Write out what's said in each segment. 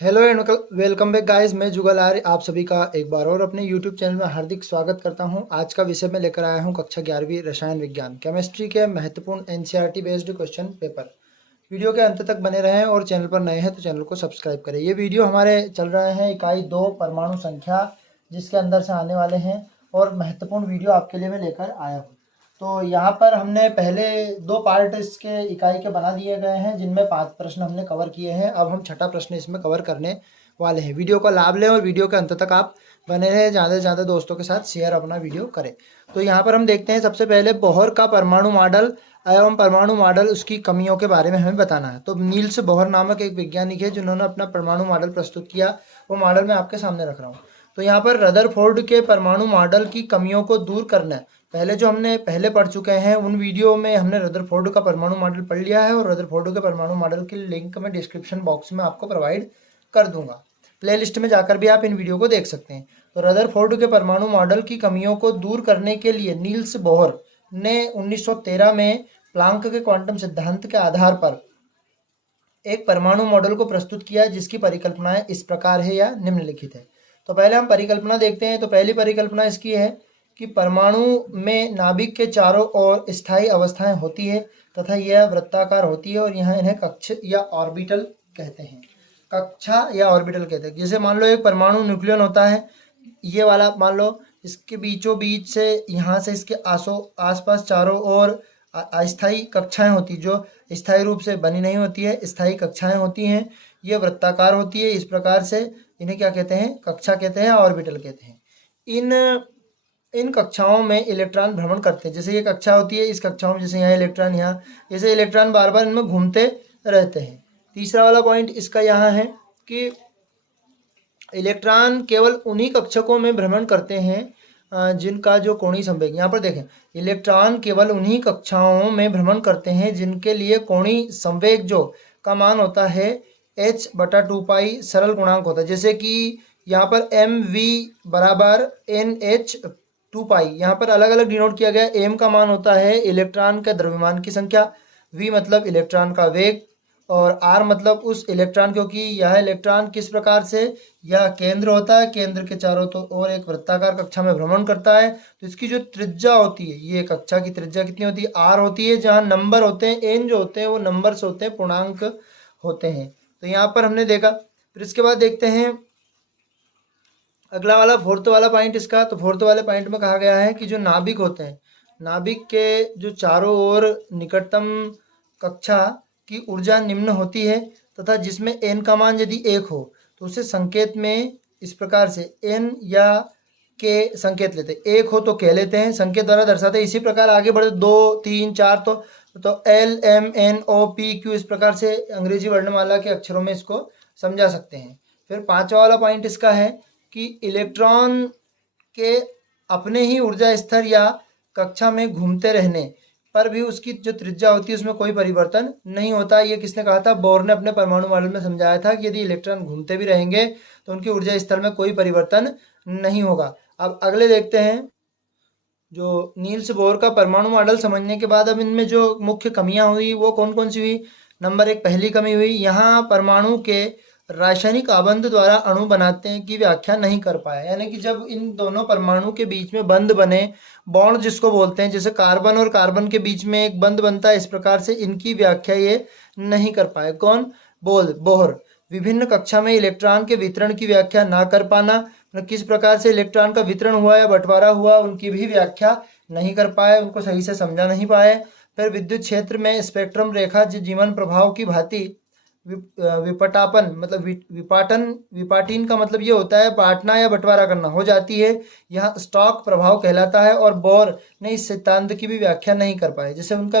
Hello and welcome back guys. मैं जुगल आर्य आप सभी का एक बार और अपने यूट्यूब चैनल में हार्दिक स्वागत करता हूं। आज का विषय मैं लेकर आया हूं कक्षा 11वीं रसायन विज्ञान केमिस्ट्री के महत्वपूर्ण NCERT based question paper. Video के अंत तक बने रहें और चैनल पर नए हैं तो चैनल को सब्सक्राइब करें। ये वीडियो हमारे चल रहे हैं इकाई 2 परमाणु संख्या जिसके अंदर से आने वाले हैं और महत्वपूर्ण वीडियो आपके लिए मैं लेकर आया हूँ। तो यहाँ पर हमने पहले 2 पार्ट इसके इकाई के बना दिए गए हैं जिनमें 5 प्रश्न हमने कवर किए हैं। अब हम छठा प्रश्न इसमें कवर करने वाले हैं। वीडियो का लाभ लें और वीडियो के अंत तक आप बने रहें। ज़्यादा से ज़्यादा दोस्तों के साथ शेयर अपना वीडियो करें। तो यहाँ पर हम देखते हैं सबसे पहले बोहर का परमाणु मॉडल एवं परमाणु मॉडल उसकी कमियों के बारे में हमें बताना है। तो नील्स बोहर नामक एक वैज्ञानिक है जिन्होंने अपना परमाणु मॉडल प्रस्तुत किया। वो मॉडल मैं आपके सामने रख रहा हूँ। तो यहाँ पर रदरफोर्ड के परमाणु मॉडल की कमियों को दूर करना है। पहले जो हमने पहले पढ़ चुके हैं उन वीडियो में हमने रदरफोर्ड का परमाणु मॉडल पढ़ लिया है और रदरफोर्ड के परमाणु मॉडल की लिंक मैं डिस्क्रिप्शन बॉक्स में आपको प्रोवाइड कर दूंगा। प्लेलिस्ट में जाकर भी आप इन वीडियो को देख सकते हैं। तो रदरफोर्ड के परमाणु मॉडल की कमियों को दूर करने के लिए नील्स बोहर ने 1913 में प्लांक के क्वांटम सिद्धांत के आधार पर एक परमाणु मॉडल को प्रस्तुत किया जिसकी परिकल्पनाएं इस प्रकार है या निम्नलिखित है। तो पहले हम परिकल्पना देखते हैं। तो पहली परिकल्पना इसकी है कि परमाणु में नाभिक के चारों ओर स्थायी अवस्थाएं होती है तथा यह वृत्ताकार होती है और यहाँ इन्हें कक्ष या ऑर्बिटल कहते हैं। कक्षा या ऑर्बिटल कहते हैं। जैसे मान लो एक परमाणु न्यूक्लियन होता है, ये वाला मान लो, इसके बीचों बीच से यहाँ से इसके आसपास चारों ओर अस्थायी कक्षाएं होती जो स्थायी रूप से बनी नहीं होती है, स्थायी कक्षाएं होती हैं। ये वृत्ताकार होती है। इस प्रकार से इन्हें क्या कहते हैं? कक्षा कहते हैं, ऑर्बिटल कहते हैं। इन कक्षाओं में इलेक्ट्रॉन भ्रमण करते हैं। जैसे ये कक्षा होती है, इस कक्षाओं में जैसे यहाँ इलेक्ट्रॉन, यहाँ जैसे इलेक्ट्रॉन बार बार इनमें घूमते रहते हैं। तीसरा वाला पॉइंट इसका यहाँ है कि इलेक्ट्रॉन केवल उन्हीं कक्षकों में भ्रमण करते हैं जिनका जो कोणीय संवेग, यहाँ पर देखें, इलेक्ट्रॉन केवल उन्हीं कक्षाओं में भ्रमण करते हैं जिनके लिए कोणीय संवेग जो का मान होता है h/2 सरल गुणांक होता है। जैसे कि यहाँ पर mv बराबर nh/2, यहाँ पर अलग अलग डिनोट किया गया। m का मान होता है इलेक्ट्रॉन का द्रव्यमान की संख्या, v मतलब इलेक्ट्रॉन का वेग और r मतलब उस इलेक्ट्रॉन, क्योंकि यह इलेक्ट्रॉन किस प्रकार से, यह केंद्र होता है, केंद्र के चारों तो और एक वृत्ताकार कक्षा में भ्रमण करता है। तो इसकी जो त्रिज्या होती है, ये कक्षा की त्रिज्या कितनी होती है? r होती है। जहाँ नंबर होते हैं, n जो होते हैं वो नंबर्स होते हैं, पूर्णांक होते हैं। तो यहाँ पर हमने देखा। फिर इसके बाद देखते हैं अगला वाला फोर्थ वाला पॉइंट इसका। तो फोर्थ वाले पॉइंट में कहा गया है कि जो नाभिक होते हैं, नाभिक के जो चारों ओर निकटतम कक्षा की ऊर्जा निम्न होती है तथा जिसमें n का मान यदि 1 हो तो उसे संकेत में इस प्रकार से n या k संकेत लेते हैं। 1 हो तो k लेते हैं, संकेत द्वारा दर्शाते हैं। इसी प्रकार आगे बढ़े 2 3 4 तो L M N O P Q इस प्रकार से अंग्रेजी वर्णमाला के अक्षरों में इसको समझा सकते हैं। फिर पांचवा वाला पॉइंट इसका है कि इलेक्ट्रॉन के अपने ही ऊर्जा स्तर या कक्षा में घूमते रहने पर भी उसकी जो त्रिज्या होती है उसमें कोई परिवर्तन नहीं होता। ये किसने कहा था? बोर ने अपने परमाणु मॉडल में समझाया था कि यदि इलेक्ट्रॉन घूमते भी रहेंगे तो उनकी ऊर्जा स्तर में कोई परिवर्तन नहीं होगा। अब अगले देखते हैं। जो नील्स बोर का परमाणु मॉडल समझने के बाद अब इनमें जो मुख्य कमियां हुई वो कौन कौन सी हुई? नंबर 1 पहली कमी हुई, यहाँ परमाणु के रासायनिक आबंध द्वारा अणु बनाते हैं की व्याख्या नहीं कर पाया। यानी कि जब इन दोनों परमाणु के बीच में बंध बने, बॉन्ड जिसको बोलते हैं, जैसे कार्बन और कार्बन के बीच में एक बंध बनता है, इस प्रकार से इनकी व्याख्या ये नहीं कर पाए। कौन? बोहर। विभिन्न कक्षा में इलेक्ट्रॉन के वितरण की व्याख्या ना कर पाना, किस प्रकार से इलेक्ट्रॉन का वितरण हुआ या बंटवारा हुआ उनकी भी व्याख्या नहीं कर पाए, उनको सही से समझा नहीं पाए। फिर विद्युत क्षेत्र में स्पेक्ट्रम रेखा जीवन प्रभाव की भांति विपटापन मतलब विपाटीन का मतलब ये होता है बांटना या बंटवारा करना हो जाती है, यह स्टॉक प्रभाव कहलाता है। और बोर ने इस सिद्धांत की भी व्याख्या नहीं कर पाए। जैसे उनका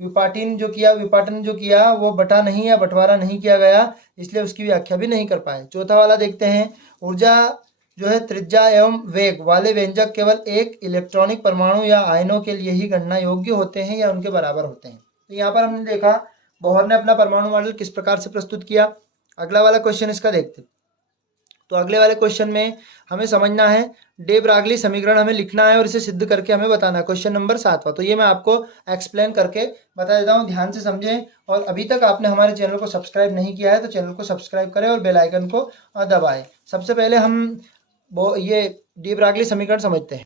विपाटन जो किया वो बटा नहीं या बंटवारा नहीं किया गया, इसलिए उसकी व्याख्या भी नहीं कर पाए। चौथा वाला देखते हैं। ऊर्जा जो है त्रिज्या एवं वेग वाले व्यंजक केवल एक इलेक्ट्रॉनिक परमाणु या आयनों के लिए ही गणना योग्य होते हैं या उनके बराबर होते हैं। तो यहाँ पर हमने देखा बोहर ने अपना परमाणु मॉडल किस प्रकार से प्रस्तुत किया। अगला वाला क्वेश्चन इसका देखते हैं। तो अगले वाले क्वेश्चन में हमें समझना है डे ब्रागली समीकरण हमें लिखना है और इसे सिद्ध करके हमें बताना है। क्वेश्चन नंबर 7वां, तो ये मैं आपको एक्सप्लेन करके बता देता हूँ, ध्यान से समझें। और अभी तक आपने हमारे चैनल को सब्सक्राइब नहीं किया है तो चैनल को सब्सक्राइब करें और बेल आइकन को दबाएं। सबसे पहले हम ये डी ब्रागली समीकरण समझते हैं।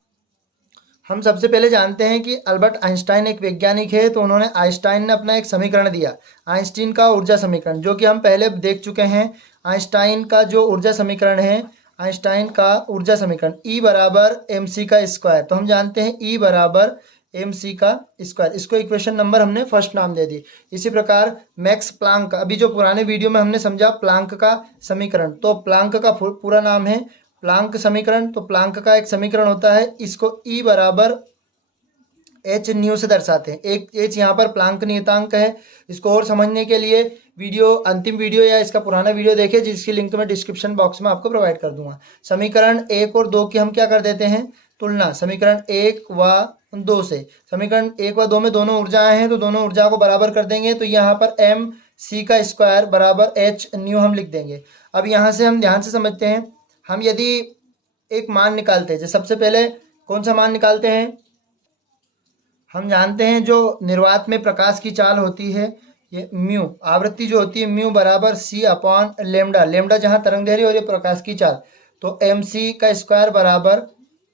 हम सबसे पहले जानते हैं कि अल्बर्ट आइंस्टाइन एक वैज्ञानिक है, तो उन्होंने आइंस्टाइन ने अपना एक समीकरण दिया, आइंस्टीन का ऊर्जा समीकरण, जो कि हम पहले देख चुके हैं। आइंस्टाइन का जो ऊर्जा समीकरण है, आइंस्टाइन का ऊर्जा समीकरण E बराबर mc का स्क्वायर, तो हम जानते हैं E बराबर mc का स्क्वायर, इसको इक्वेशन नंबर हमने फर्स्ट नाम दे दी। इसी प्रकार मैक्स प्लांक, अभी जो पुराने वीडियो में हमने समझा प्लांक का समीकरण, तो प्लांक का पूरा नाम है प्लांक समीकरण। तो प्लांक का एक समीकरण होता है, इसको E बराबर एच न्यू से दर्शाते हैं। एक एच यहाँ पर प्लांक नियतांक है। इसको और समझने के लिए वीडियो, अंतिम वीडियो या इसका पुराना वीडियो देखें, जिसकी लिंक मैं डिस्क्रिप्शन बॉक्स में आपको प्रोवाइड कर दूंगा। समीकरण 1 और 2 की हम क्या कर देते हैं, तुलना समीकरण 1 व 2 से। समीकरण 1 व 2 में दोनों ऊर्जाएं हैं, तो दोनों ऊर्जा को बराबर कर देंगे, तो यहाँ पर एम सी का स्क्वायर बराबर एच न्यू हम लिख देंगे। अब यहाँ से हम ध्यान से समझते हैं, हम यदि एक मान निकालते हैं, सबसे पहले कौन सा मान निकालते हैं, हम जानते हैं जो निर्वात में प्रकाश की चाल होती है, ये म्यू आवृत्ति जो होती है, म्यू बराबर सी अपॉन लेमडा, लेमडा जहाँ तरंग दैर्घ्य और ये प्रकाश की चाल, तो एम सी का स्क्वायर बराबर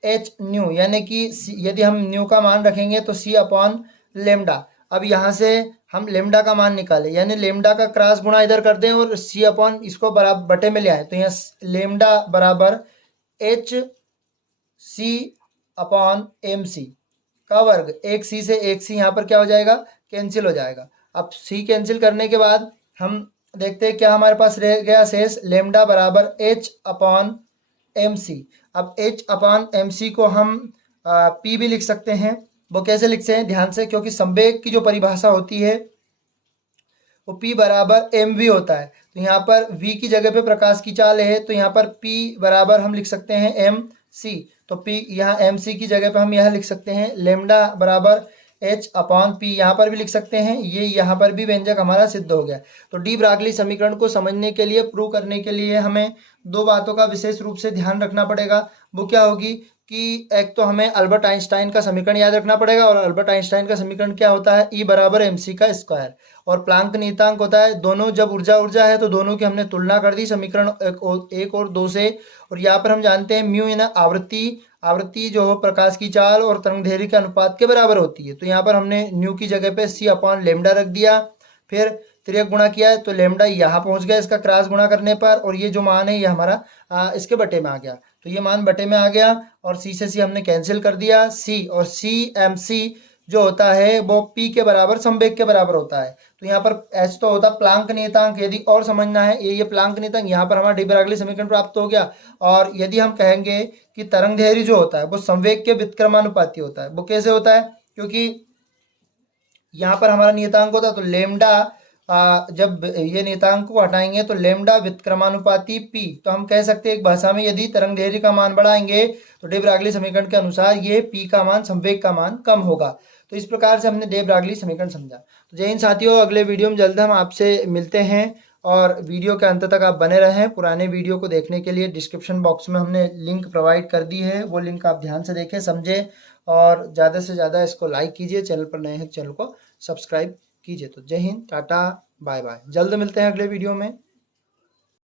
एच न्यू, यानी कि यदि हम न्यू का मान रखेंगे तो सी अपॉन लेमडा। अब यहाँ से हम लेमडा का मान निकालें, यानी लेमडा का क्रॉस गुणा इधर कर दें और सी अपॉन इसको बराबर बटे में ले आए, तो यहाँ लेमडा बराबर H C upon M C का वर्ग, एक सी से एक सी यहाँ पर क्या हो जाएगा, कैंसिल हो जाएगा। अब सी कैंसिल करने के बाद हम देखते हैं क्या हमारे पास रह गया शेष, लेमडा बराबर एच अपॉन एम सी। अब एच अपॉन एम सी को हम पी भी लिख सकते हैं। वो कैसे लिखते हैं, ध्यान से, क्योंकि संवेग की जो परिभाषा होती है वो P बराबर एम वी होता है, तो यहाँ पर V की जगह पे प्रकाश की चाल है, तो यहाँ पर P बराबर हम लिख सकते हैं एम सी, तो P यहाँ एम सी की जगह पे हम यह लिख सकते हैं लेमडा बराबर H अपॉन P, यहाँ पर भी लिख सकते हैं, ये यहाँ पर भी व्यंजक हमारा सिद्ध हो गया। तो डी ब्रागली समीकरण को समझने के लिए, प्रूव करने के लिए हमें दो बातों का विशेष रूप से ध्यान रखना पड़ेगा। वो क्या होगी कि एक तो हमें अल्बर्ट आइंस्टाइन का समीकरण याद रखना पड़ेगा, और अल्बर्ट आइंस्टाइन का समीकरण क्या होता है, E बराबर एम सी का स्क्वायर, और प्लांक नियतांक होता है, दोनों जब ऊर्जा है तो दोनों की हमने तुलना कर दी समीकरण 1 और 2 से। और यहाँ पर हम जानते हैं म्यू ना आवृत्ति जो प्रकाश की चाल और तरंग दैर्घ्य के अनुपात के बराबर होती है, तो यहाँ पर हमने न्यू की जगह पे सी अपॉन लेमडा रख दिया, फिर तिर्यक गुणा किया है तो लेमडा यहाँ पहुँच गया इसका क्रॉस गुणा करने पर, और ये जो मान है ये हमारा इसके बटे में आ गया, तो ये मान बटे में आ गया, और सी से सी हमने कैंसिल कर दिया, सी और सी एम सी जो होता है वो P के बराबर संवेग के बराबर होता है। तो यहाँ पर H तो होता है प्लांक नियतांक, यदि और समझना है ये प्लांक नियतांक, यहाँ पर हमारा डी ब्रागली समीकरण प्राप्त हो गया। और यदि हम कहेंगे कि तरंग दैर्घ्य जो होता है वो संवेग के व्युत्क्रमानुपाती होता है, वो कैसे होता है, क्योंकि यहाँ पर हमारा नियतांक होता है तो लेमडा, जब ये नियतांक को हटाएंगे तो लेमडा व्युत्क्रमानुपाती P, तो हम कह सकते हैं एक भाषा में यदि तरंग दैर्घ्य का मान बढ़ाएंगे तो डे ब्रागली समीकरण के अनुसार ये P का मान संवेग का मान कम होगा। तो इस प्रकार से हमने डे ब्रागली समीकरण समझा। तो जय हिंद साथियों, अगले वीडियो में जल्द हम आपसे मिलते हैं, और वीडियो के अंत तक आप बने रहें। पुराने वीडियो को देखने के लिए डिस्क्रिप्शन बॉक्स में हमने लिंक प्रोवाइड कर दी है, वो लिंक आप ध्यान से देखें, समझें, और ज़्यादा से ज़्यादा इसको लाइक कीजिए, चैनल पर नए हैं चैनल को सब्सक्राइब कीजिए। तो जय हिंद, टाटा, बाय बाय, जल्द मिलते हैं अगले वीडियो में।